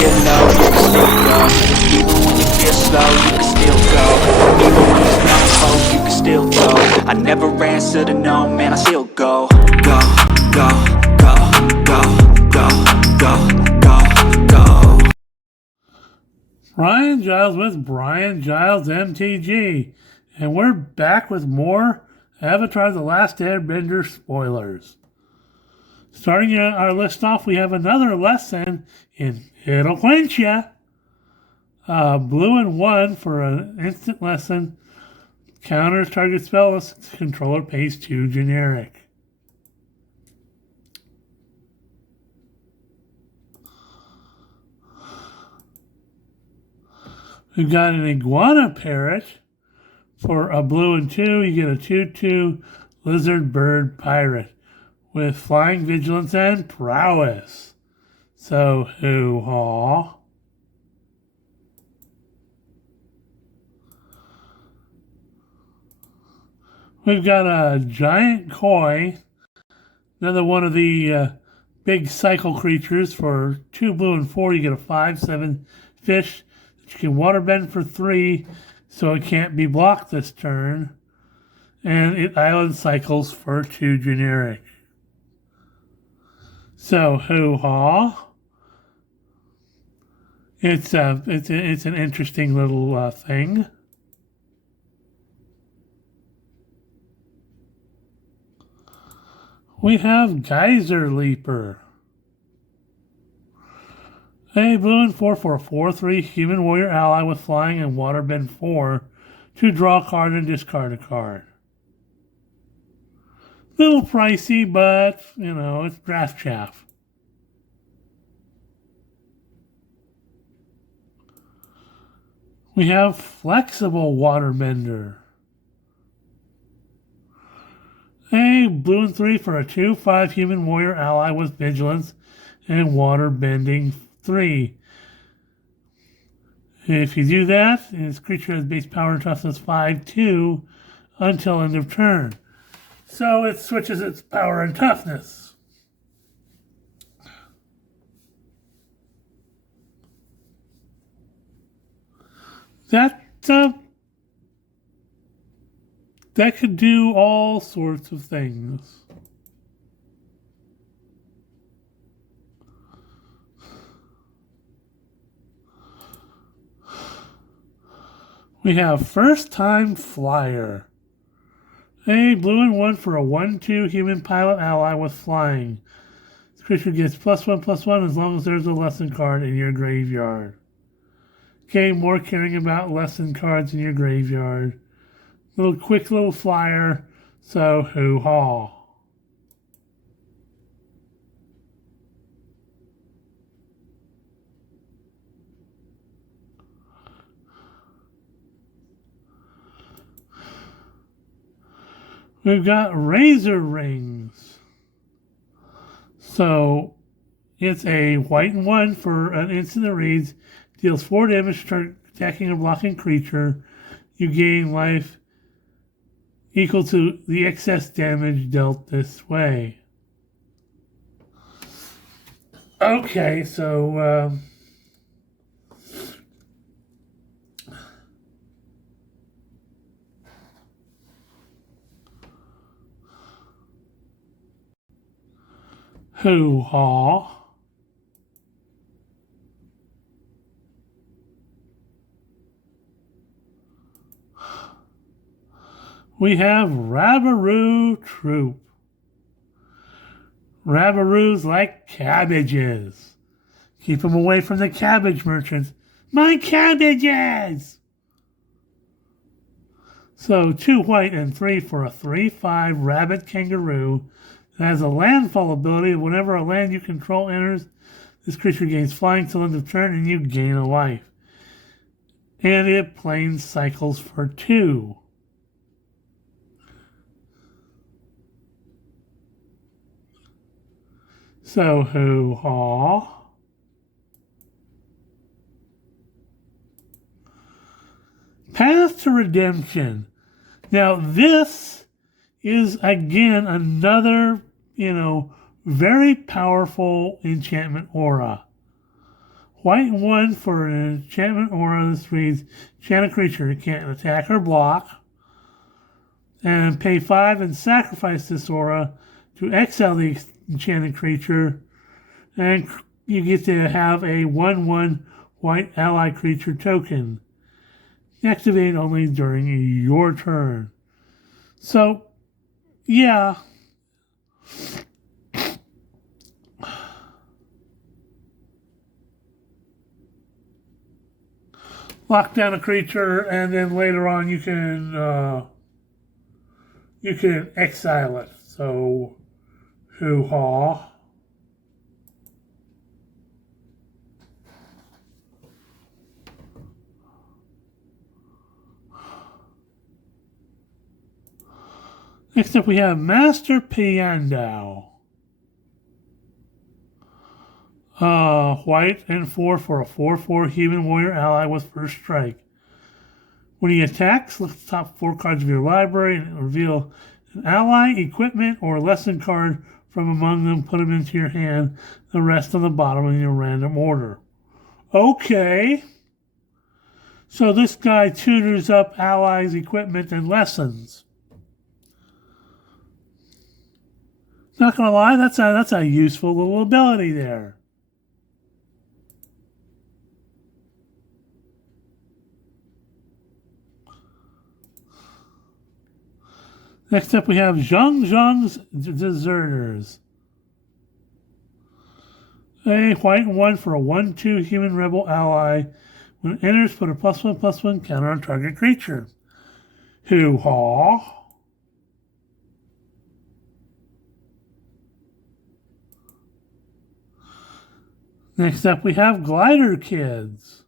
feel low, you can still go. Even when you feel slow, you can still go. Even when there's no hope, you can still go. I never answer to no, man, I still go. Go, go, go, go, go, go, go, go. Brian Giles with Brian Giles MTG, and we're back with more Avatar The Last Airbender spoilers. Starting our list off, we have another lesson in It'll Quench Ya. Blue and 1 for an instant lesson. Counters target spell unless controller pays 2 generic. We've got an Iguana Parrot. For a blue and 2, you get a 2/2 Lizard Bird Pirate with Flying Vigilance and Prowess. So, hoo-haw. We've got a Giant Koi, another one of the big cycle creatures. For 2 blue and 4, you get a 5/7 fish that you can waterbend for 3, so it can't be blocked this turn. And it island cycles for 2 generic. So, hoo-haw. It's an interesting little thing. We have Geyser Leaper. A blue and 4 for a 4/3 human warrior ally with flying and waterbend 4 to draw a card and discard a card. Little pricey, but, you know, it's draft chaff. We have Flexible Waterbender. A blue and 3 for a 2/5 human warrior ally with vigilance and waterbending 3. If you do that, this creature has base power and toughness 5/2 until end of turn. So it switches its power and toughness. That could do all sorts of things. We have First Time Flyer. A blue and 1 for a 1/2 human pilot ally with flying. This creature gets +1/+1 as long as there's a lesson card in your graveyard. Okay, more caring about lesson cards in your graveyard. Quick little flyer, so hoo-haw. We've got Razor Rings. So it's a white and 1 for an instant that reads, deals 4 damage to attacking a blocking creature. You gain life equal to the excess damage dealt this way. Okay, so hoo-haw. We have Rabaroo Troop. Rabaroos like cabbages. Keep them away from the cabbage merchants. My cabbages! So 2 white and 3 for a 3/5 rabbit kangaroo that has a landfall ability. Whenever a land you control enters, this creature gains flying till end of turn and you gain a life. And it plane cycles for 2. So hoo-haw. Path to Redemption. Now this is again another, very powerful enchantment aura. White and 1 for an enchantment aura. This reads, enchant a creature. It can't attack or block. And pay 5 and sacrifice this aura to exile the enchanted creature. And you get to have a 1/1 white ally creature token. Activate only during your turn. So, yeah. Lock down a creature, and then later on you can exile it. So, hoo-ha. Next up we have Master Piandao. White and 4 for a 4/4 human warrior ally with first strike. When he attacks, look at the top 4 cards of your library and reveal an ally, equipment, or lesson card from among them. Put them into your hand. The rest on the bottom in your random order. Okay. So this guy tutors up allies, equipment, and lessons. Not gonna lie, that's a useful little ability there. Next up we have Zhang Zhang's Deserters. A white and 1 for a 1/2 human rebel ally. When it enters, put a +1/+1 counter on target creature. Hoo-ha. Next up we have Glider Kids.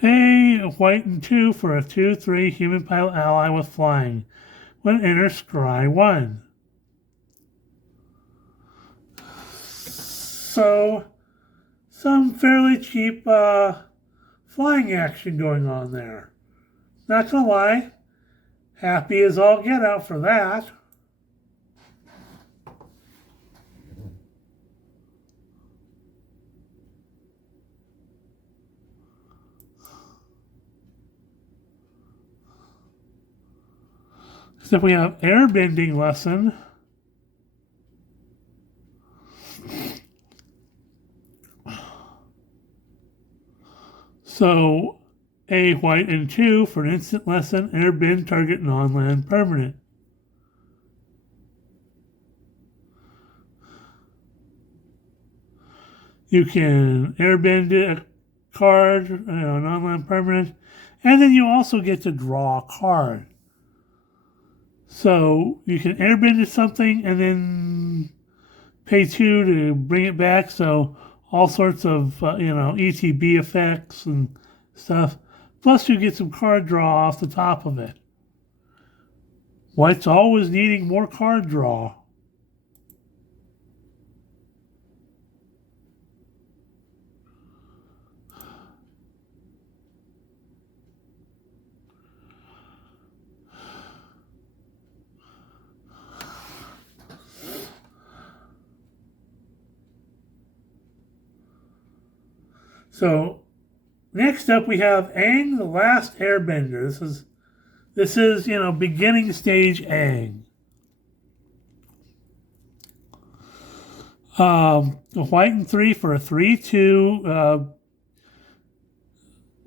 A white and 2 for a 2/3 human pilot ally with flying. When it enters, scry 1. So, some fairly cheap flying action going on there. Not gonna lie, happy as all get out for that. So we have airbending lesson. So a white and 2 for an instant lesson, airbend target non-land permanent. You can airbend a card, non-land permanent, and then you also get to draw a card. So you can airbend something and then pay 2 to bring it back. So all sorts of, ETB effects and stuff. Plus you get some card draw off the top of it. White's always needing more card draw. So next up we have Aang, the Last Airbender. This is beginning stage Aang. A white and 3 for a 3/2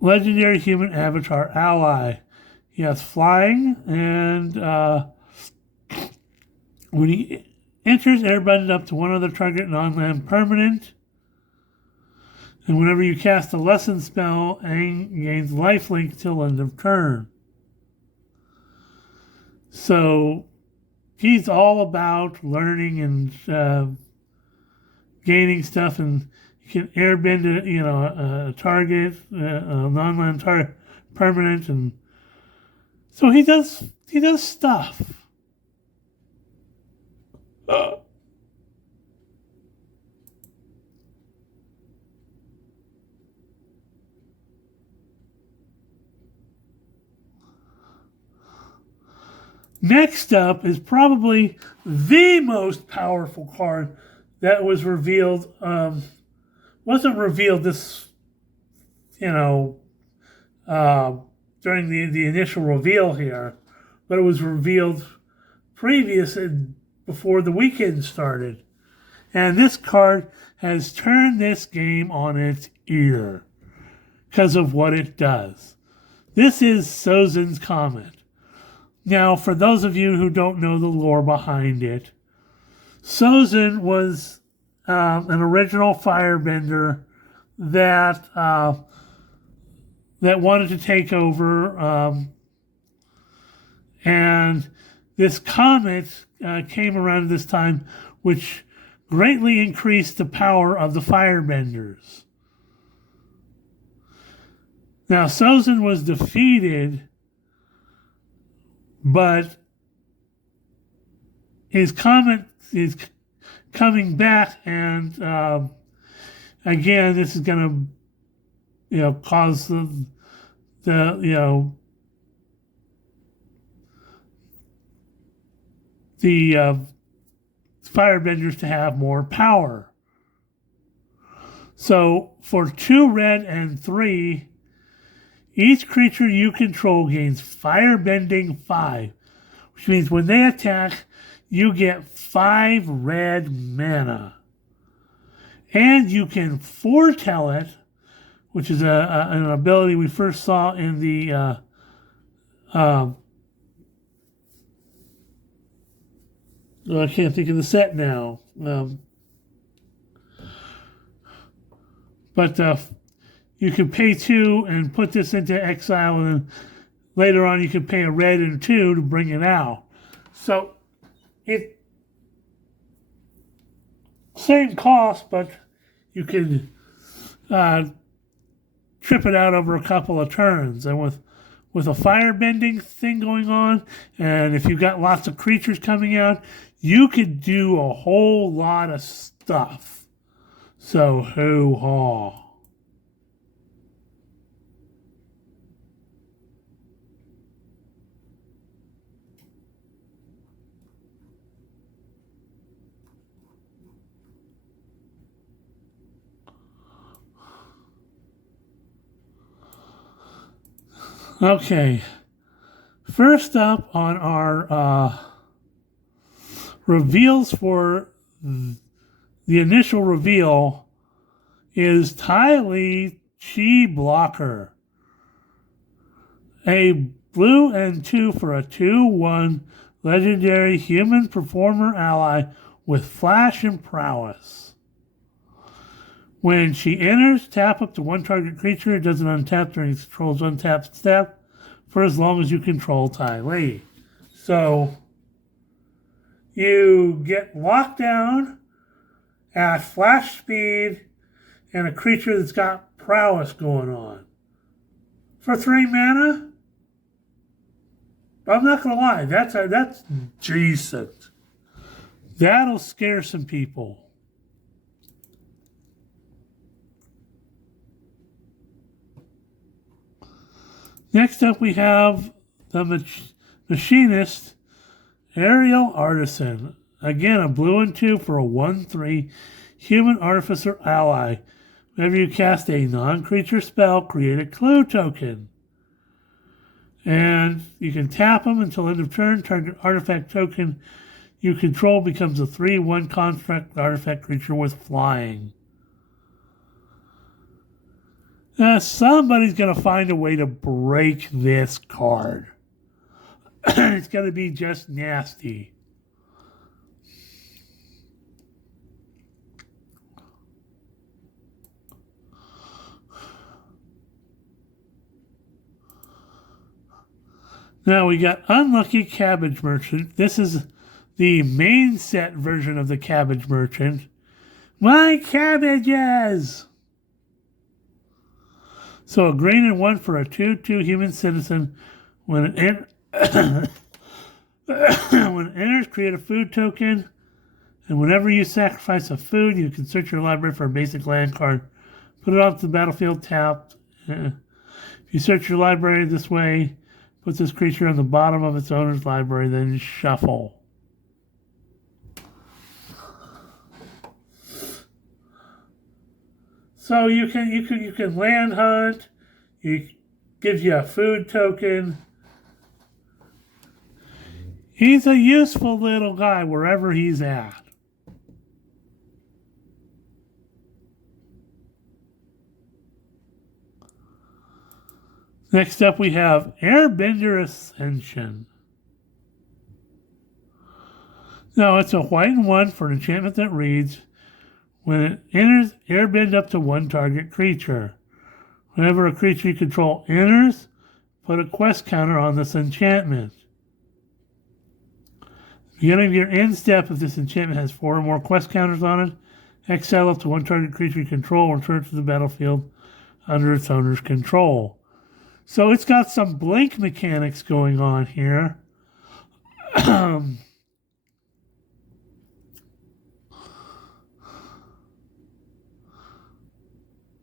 legendary human avatar ally. He has flying, and when he enters, airbended up to one other target non-land permanent. And whenever you cast a lesson spell, Aang gains lifelink till end of turn. So he's all about learning and gaining stuff, and you can airbend a target, a non-land target, permanent, and so he does stuff. Next up is probably the most powerful card that was revealed, wasn't revealed this, during the initial reveal here, but it was revealed previous and before the weekend started. And this card has turned this game on its ear because of what it does. This is Sozin's Comet. Now, for those of you who don't know the lore behind it, Sozin was an original firebender that wanted to take over, and this comet came around this time, which greatly increased the power of the firebenders. Now, Sozin was defeated, but his comet is coming back, and again, this is going to, cause the firebenders to have more power. So for 2 red and 3, each creature you control gains firebending 5, which means when they attack, you get 5 red mana. And you can foretell it, which is an ability we first saw in the I can't think of the set now. But you can pay 2 and put this into exile, and then later on you can pay a red and 2 to bring it out. So it same cost, but you can trip it out over a couple of turns. And with a firebending thing going on, and if you've got lots of creatures coming out, you could do a whole lot of stuff. So hoo-haw. Okay, first up on our reveals for the initial reveal is Ty Chi Blocker. A blue and 2 for a 2/1 legendary human performer ally with flash and prowess. When she enters, tap up to 1 target creature. It doesn't untap during its control's untapped step for as long as you control Ty Lee. So you get locked down at flash speed and a creature that's got prowess going on. For 3 mana, I'm not going to lie, that's decent. That'll scare some people. Next up, we have the Machinist, Aerial Artisan. Again, a blue and 2 for a 1/3 human artificer ally. Whenever you cast a non-creature spell, create a clue token. And you can tap them until end of turn. Target artifact token you control becomes a 3/1 construct artifact creature with flying. Somebody's going to find a way to break this card. It's going to be just nasty. Now we got Unlucky Cabbage Merchant. This is the main set version of the Cabbage Merchant. My cabbages! So a green and 1 for a 2/2 human citizen. When it when it enters, create a food token. And whenever you sacrifice a food, you can search your library for a basic land card. Put it onto the battlefield tapped. If you search your library this way, put this creature on the bottom of its owner's library, then shuffle. So you can land hunt. He gives you a food token. He's a useful little guy wherever he's at. Next up we have Airbender Ascension. Now it's a white and one for an enchantment that reads, when it enters, airbend up to one target creature. Whenever a creature you control enters, put a quest counter on this enchantment. Beginning of your end step, if this enchantment has 4 or more quest counters on it, exile up to one target creature you control and return to the battlefield under its owner's control. So it's got some blink mechanics going on here.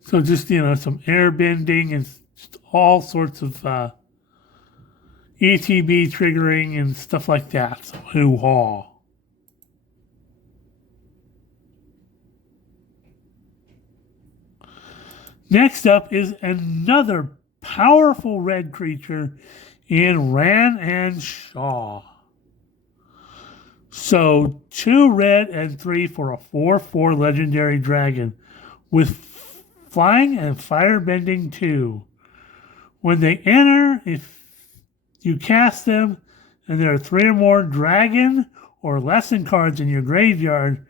So just, some air bending and just all sorts of ETB triggering and stuff like that. So hoo-haw. Next up is another powerful red creature in Ran and Shaw. So 2 red and 3 for a 4/4 legendary dragon with flying and firebending 2. When they enter, if you cast them and there are 3 or more dragon or lesson cards in your graveyard,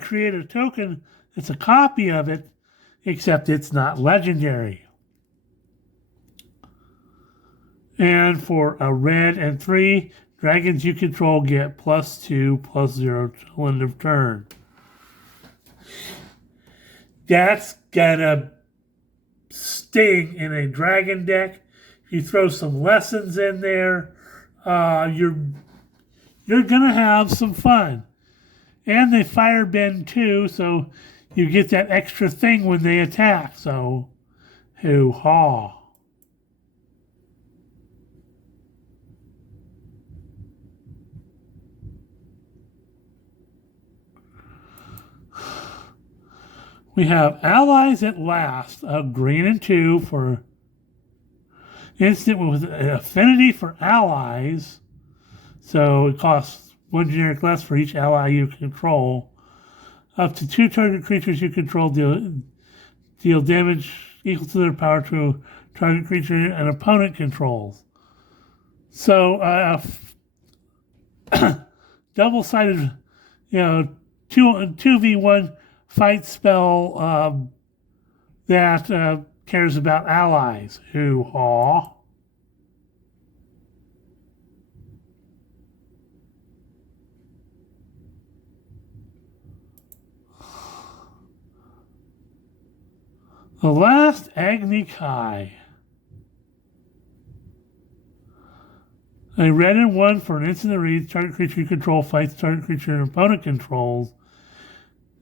create a token that's a copy of it, except it's not legendary. And for a red and 3, dragons you control get +2/+0 till end of turn. That's gonna sting in a dragon deck. If you throw some lessons in there, you're gonna have some fun. And they firebend too, so you get that extra thing when they attack. So, hoo-haw. We have Allies at Last, a green and 2 for instant with an affinity for allies. So it costs 1 generic less for each ally you control. Up to 2 target creatures you control deal damage equal to their power to a target creature an opponent controls. So double-sided, 2v1 fight spell that cares about allies. Hoo-haw. The last Agni Kai. A red and 1 for an instant that reads, target creature you control fights target creature an opponent controls.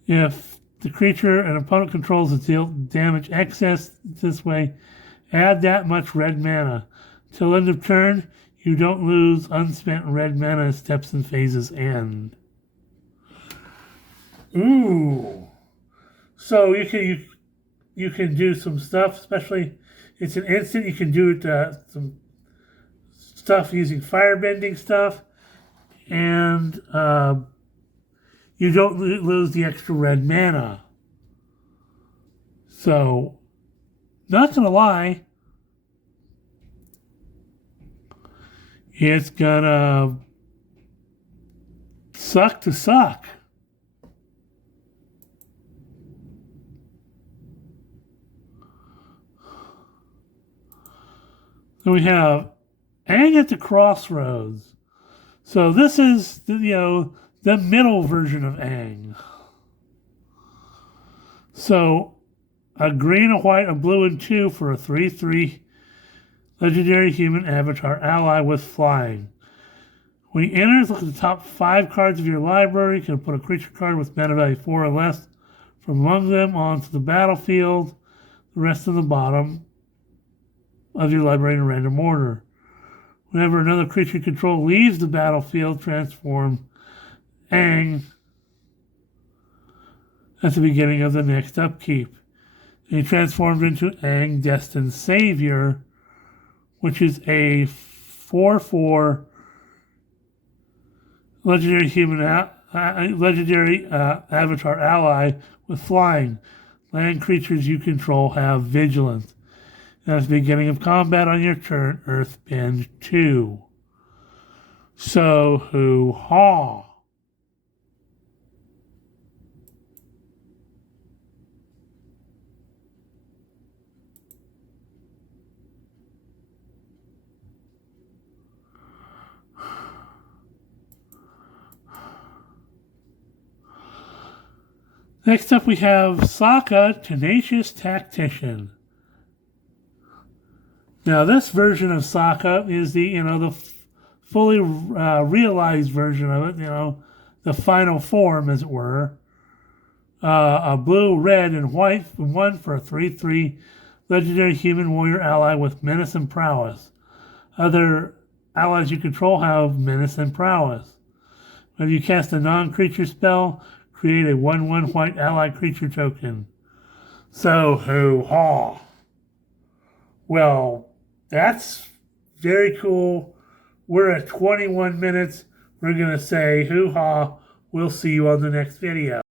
If the creature an opponent controls is dealt damage excess this way, add that much red mana. Till end of turn, you don't lose unspent red mana as steps and phases end. Ooh. So you can do some stuff, especially it's an instant. You can do some stuff using firebending stuff, and you don't lose the extra red mana. So, not gonna lie, it's gonna suck to suck. Then we have Aang at the Crossroads. So this is, the middle version of Aang. So a green, a white, a blue, and 2 for a 3/3 legendary human avatar ally with flying. When he enters, look at the top 5 cards of your library. You can put a creature card with mana value 4 or less from among them onto the battlefield. The rest on the bottom of your library in a random order. Whenever another creature you control leaves the battlefield, transform Aang at the beginning of the next upkeep. He transformed into Aang, Destined Savior, which is a 4/4 legendary avatar ally with flying. Land creatures you control have vigilance. At the beginning of combat on your turn, Earthbend 2. So hoo-ha. Next up we have Sokka, Tenacious Tactician. Now this version of Sokka is the fully realized version of it, the final form, as it were. A blue, red, and white one for a 3/3 legendary human warrior ally with menace and prowess. Other allies you control have menace and prowess. When you cast a non-creature spell, create a 1/1 white ally creature token. So hoo-ha. Well, that's very cool. We're at 21 minutes. We're going to say hoo-ha. We'll see you on the next video.